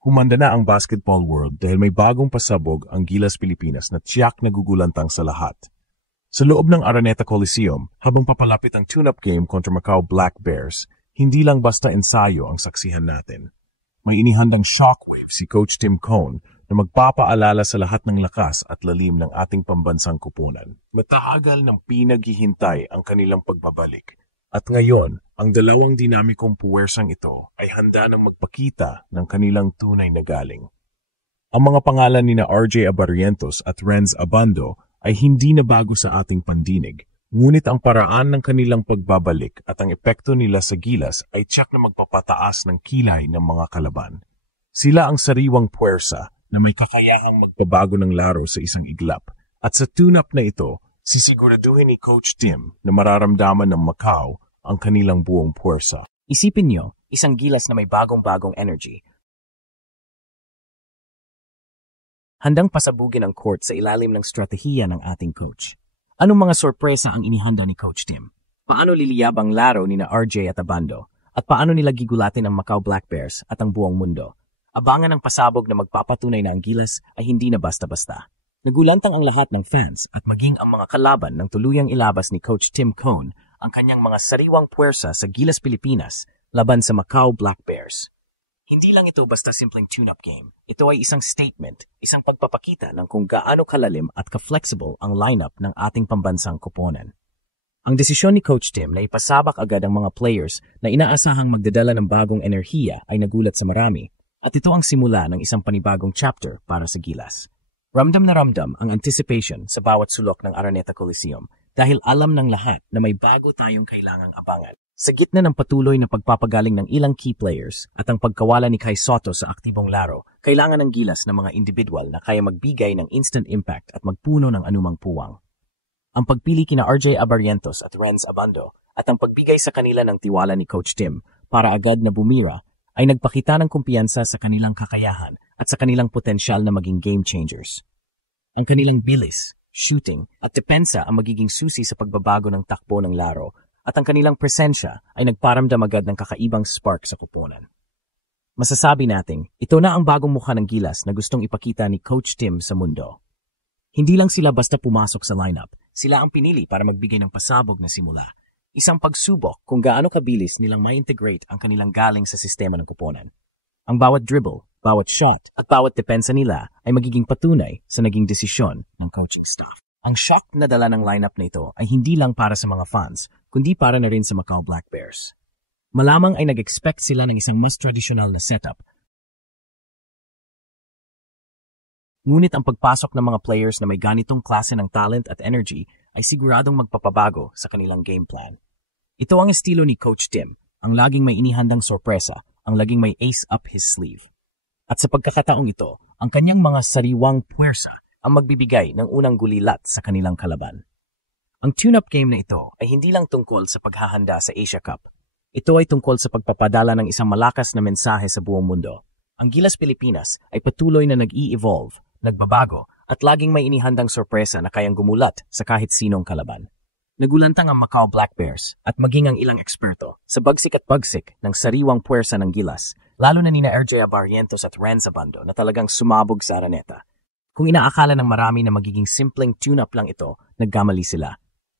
Humanda na ang basketball world dahil may bagong pasabog ang Gilas Pilipinas na tiyak nagugulantang sa lahat. Sa loob ng Araneta Coliseum, habang papalapit ang tune-up game kontra Macau Black Bears, hindi lang basta ensayo ang saksihan natin. May inihandang shockwave si Coach Tim Cone na magpapaalala sa lahat ng lakas at lalim ng ating pambansang kupunan. Matagal ng pinaghihintay ang kanilang pagbabalik. At ngayon, ang dalawang dinamikong puwersang ito ay handa ng magpakita ng kanilang tunay na galing. Ang mga pangalan ni na RJ Abarientos at Renz Abando ay hindi na bago sa ating pandinig, ngunit ang paraan ng kanilang pagbabalik at ang epekto nila sa Gilas ay tiyak na magpapataas ng kilay ng mga kalaban. Sila ang sariwang puwersa na may kakayahang magbabago ng laro sa isang iglap, at sa tune-up na ito, sisiguraduhin ni Coach Tim na mararamdaman ng Macau ang kanilang buong puwersa. Isipin nyo, isang Gilas na may bagong-bagong energy. Handang pasabugin ang court sa ilalim ng stratehiya ng ating coach. Anong mga sorpresa ang inihanda ni Coach Tim? Paano liliyab ang laro ni na RJ at Abando? At paano nila gigulatin ang Macau Black Bears at ang buong mundo? Abangan ang pasabog na magpapatunay na ang Gilas ay hindi na basta-basta. Nagulantang ang lahat ng fans at maging ang mga kalaban ng tuluyang ilabas ni Coach Tim Cone ang kanyang mga sariwang puwersa sa Gilas Pilipinas laban sa Macau Black Bears. Hindi lang ito basta simpleng tune-up game. Ito ay isang statement, isang pagpapakita ng kung gaano kalalim at ka-flexible ang lineup ng ating pambansang koponan. Ang desisyon ni Coach Tim na ipasabak agad ang mga players na inaasahang magdadala ng bagong enerhiya ay nagulat sa marami, at ito ang simula ng isang panibagong chapter para sa Gilas. Ramdam na ramdam ang anticipation sa bawat sulok ng Araneta Coliseum dahil alam ng lahat na may bago tayong kailangang abangan. Sa gitna ng patuloy na pagpapagaling ng ilang key players at ang pagkawala ni Kai Soto sa aktibong laro, kailangan ng Gilas ng mga individual na kaya magbigay ng instant impact at magpuno ng anumang puwang. Ang pagpili kina RJ Abarientos at Renz Abando at ang pagbigay sa kanila ng tiwala ni Coach Tim para agad na bumira ay nagpakita ng kumpiyansa sa kanilang kakayahan at sa kanilang potensyal na maging game changers. Ang kanilang bilis, shooting at depensa ang magiging susi sa pagbabago ng takbo ng laro at ang kanilang presensya ay nagparamdam agad ng kakaibang spark sa kuponan. Masasabi nating, ito na ang bagong mukha ng Gilas na gustong ipakita ni Coach Tim sa mundo. Hindi lang sila basta pumasok sa lineup, sila ang pinili para magbigay ng pasabog na simula. Isang pagsubok kung gaano kabilis nilang ma-integrate ang kanilang galing sa sistema ng kuponan. Ang bawat dribble, bawat shot, at bawat depensa nila ay magiging patunay sa naging desisyon ng coaching staff. Ang shock na dala ng lineup na ito ay hindi lang para sa mga fans, kundi para na rin sa Macau Black Bears. Malamang ay nag-expect sila ng isang mas traditional na setup. Ngunit ang pagpasok ng mga players na may ganitong klase ng talent at energy ay siguradong magpapabago sa kanilang game plan. Ito ang estilo ni Coach Tim, ang laging may inihandang sorpresa, ang laging may ace up his sleeve. At sa pagkakataong ito, ang kanyang mga sariwang puwersa ang magbibigay ng unang gulilat sa kanilang kalaban. Ang tune-up game na ito ay hindi lang tungkol sa paghahanda sa Asia Cup. Ito ay tungkol sa pagpapadala ng isang malakas na mensahe sa buong mundo. Ang Gilas Pilipinas ay patuloy na nag-i-evolve, nagbabago, at laging may inihandang sorpresa na kayang gumulat sa kahit sinong kalaban. Nagulantang ang Macau Black Bears at maging ang ilang eksperto sa bagsik at bagsik ng sariwang puwersa ng Gilas, lalo na nina RJ Abarientos at Renz Abando na talagang sumabog sa Araneta. Kung inaakala ng marami na magiging simpleng tune-up lang ito, nagkamali sila.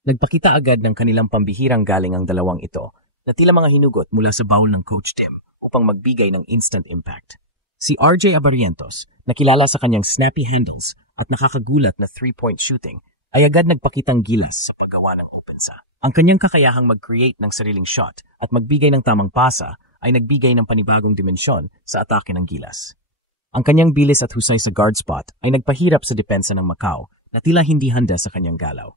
Nagpakita agad ng kanilang pambihirang galing ang dalawang ito na tila mga hinugot mula sa baul ng Coach Tim upang magbigay ng instant impact. Si RJ Abarientos, na kilala sa kanyang snappy handles at nakakagulat na 3-point shooting, ay agad nagpakitang gilas sa paggawa ng opensa. Ang kanyang kakayahang mag-create ng sariling shot at magbigay ng tamang pasa ay nagbigay ng panibagong dimensyon sa atake ng Gilas. Ang kanyang bilis at husay sa guard spot ay nagpahirap sa depensa ng Macau na tila hindi handa sa kanyang galaw.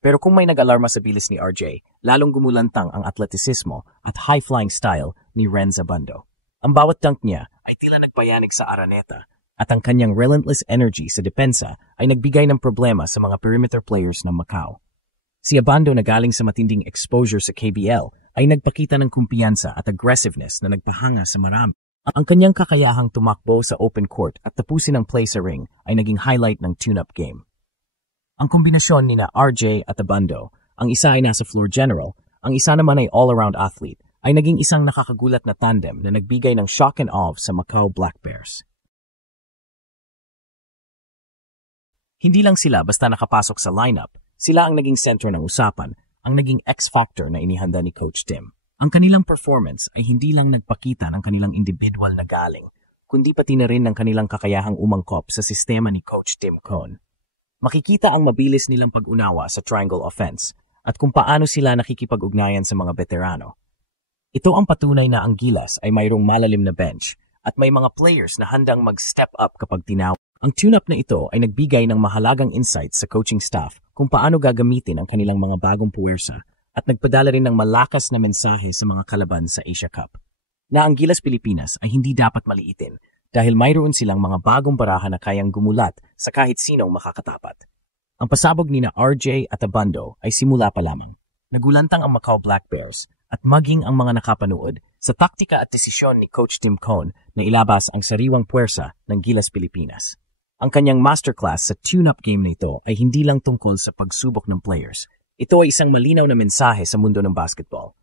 Pero kung may nag-alarma sa bilis ni RJ, lalong gumulantang ang atletisismo at high-flying style ni Renz Abando. Ang bawat dunk niya ay tila nagpayanig sa Araneta at ang kanyang relentless energy sa depensa ay nagbigay ng problema sa mga perimeter players ng Macau. Si Abando na galing sa matinding exposure sa KBL ay nagpakita ng kumpiyansa at aggressiveness na nagpahanga sa marami. Ang kanyang kakayahang tumakbo sa open court at tapusin ang play sa ring ay naging highlight ng tune-up game. Ang kombinasyon ni na RJ at Abando, ang isa ay nasa floor general, ang isa naman ay all-around athlete, ay naging isang nakakagulat na tandem na nagbigay ng shock and awe sa Macau Black Bears. Hindi lang sila basta nakapasok sa lineup, sila ang naging sentro ng usapan, ang naging X-factor na inihanda ni Coach Tim. Ang kanilang performance ay hindi lang nagpakita ng kanilang individual na galing, kundi pati na rin ng kanilang kakayahang umangkop sa sistema ni Coach Tim Cone. Makikita ang mabilis nilang pag-unawa sa triangle offense at kung paano sila nakikipag-ugnayan sa mga veterano. Ito ang patunay na ang Gilas ay mayroong malalim na bench at may mga players na handang mag-step up kapag tinawag. Ang tune-up na ito ay nagbigay ng mahalagang insights sa coaching staff kung paano gagamitin ang kanilang mga bagong puwersa at nagpadala rin ng malakas na mensahe sa mga kalaban sa Asia Cup. Na ang Gilas Pilipinas ay hindi dapat maliitin dahil mayroon silang mga bagong baraha na kayang gumulat sa kahit sinong makakatapat. Ang pasabog ni na RJ at Abando ay simula pa lamang. Nagulantang ang Macau Black Bears at maging ang mga nakapanood sa taktika at desisyon ni Coach Tim Cone na ilabas ang sariwang puwersa ng Gilas Pilipinas. Ang kanyang masterclass sa tune-up game na ito ay hindi lang tungkol sa pagsubok ng players. Ito ay isang malinaw na mensahe sa mundo ng basketball.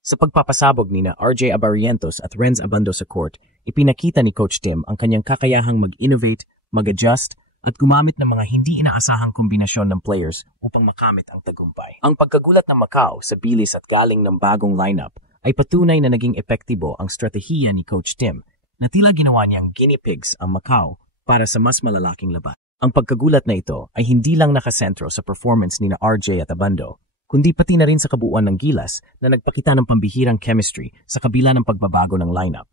Sa pagpapasabog ni na RJ Abarientos at Renz Abando sa court, ipinakita ni Coach Tim ang kanyang kakayahang mag-innovate, mag-adjust, at gumamit ng mga hindi inaasahang kombinasyon ng players upang makamit ang tagumpay. Ang pagkagulat ng Macau sa bilis at galing ng bagong lineup ay patunay na naging epektibo ang stratehiya ni Coach Tim na tila ginawa niyang guinea pigs ang Macau para sa mas malalaking laban. Ang pagkagulat na ito ay hindi lang nakasentro sa performance ni na RJ at Abando, kundi pati na rin sa kabuuan ng Gilas na nagpakita ng pambihirang chemistry sa kabila ng pagbabago ng lineup.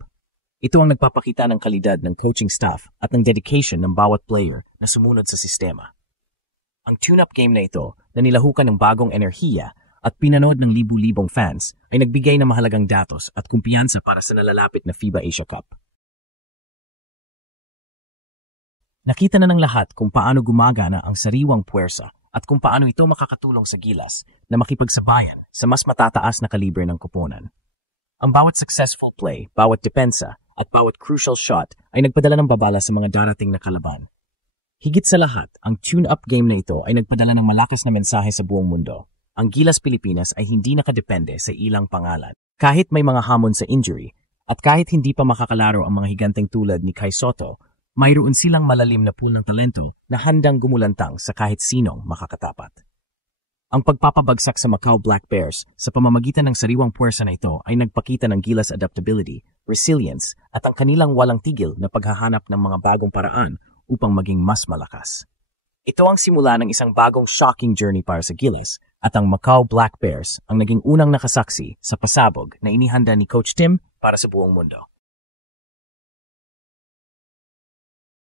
Ito ang nagpapakita ng kalidad ng coaching staff at ng dedication ng bawat player na sumunod sa sistema. Ang tune-up game na ito na nilahukan ng bagong enerhiya at pinanood ng libu-libong fans ay nagbigay ng mahalagang datos at kumpiyansa para sa nalalapit na FIBA Asia Cup. Nakita na ng lahat kung paano gumagana ang sariwang puwersa at kung paano ito makakatulong sa Gilas na makipagsabayan sa mas matataas na kalibre ng koponan. Ang bawat successful play, bawat depensa, at bawat crucial shot ay nagpadala ng babala sa mga darating na kalaban. Higit sa lahat, ang tune-up game na ito ay nagpadala ng malakas na mensahe sa buong mundo. Ang Gilas Pilipinas ay hindi nakadepende sa ilang pangalan. Kahit may mga hamon sa injury, at kahit hindi pa makakalaro ang mga higanteng tulad ni Kai Soto, mayroon silang malalim na pool ng talento na handang gumulantang sa kahit sinong makakatapat. Ang pagpapabagsak sa Macau Black Bears sa pamamagitan ng sariwang puwersa na ito ay nagpakita ng Gilas adaptability, resilience, at ang kanilang walang tigil na paghahanap ng mga bagong paraan upang maging mas malakas. Ito ang simula ng isang bagong shocking journey para sa Gilas at ang Macau Black Bears ang naging unang nakasaksi sa pasabog na inihanda ni Coach Tim para sa buong mundo.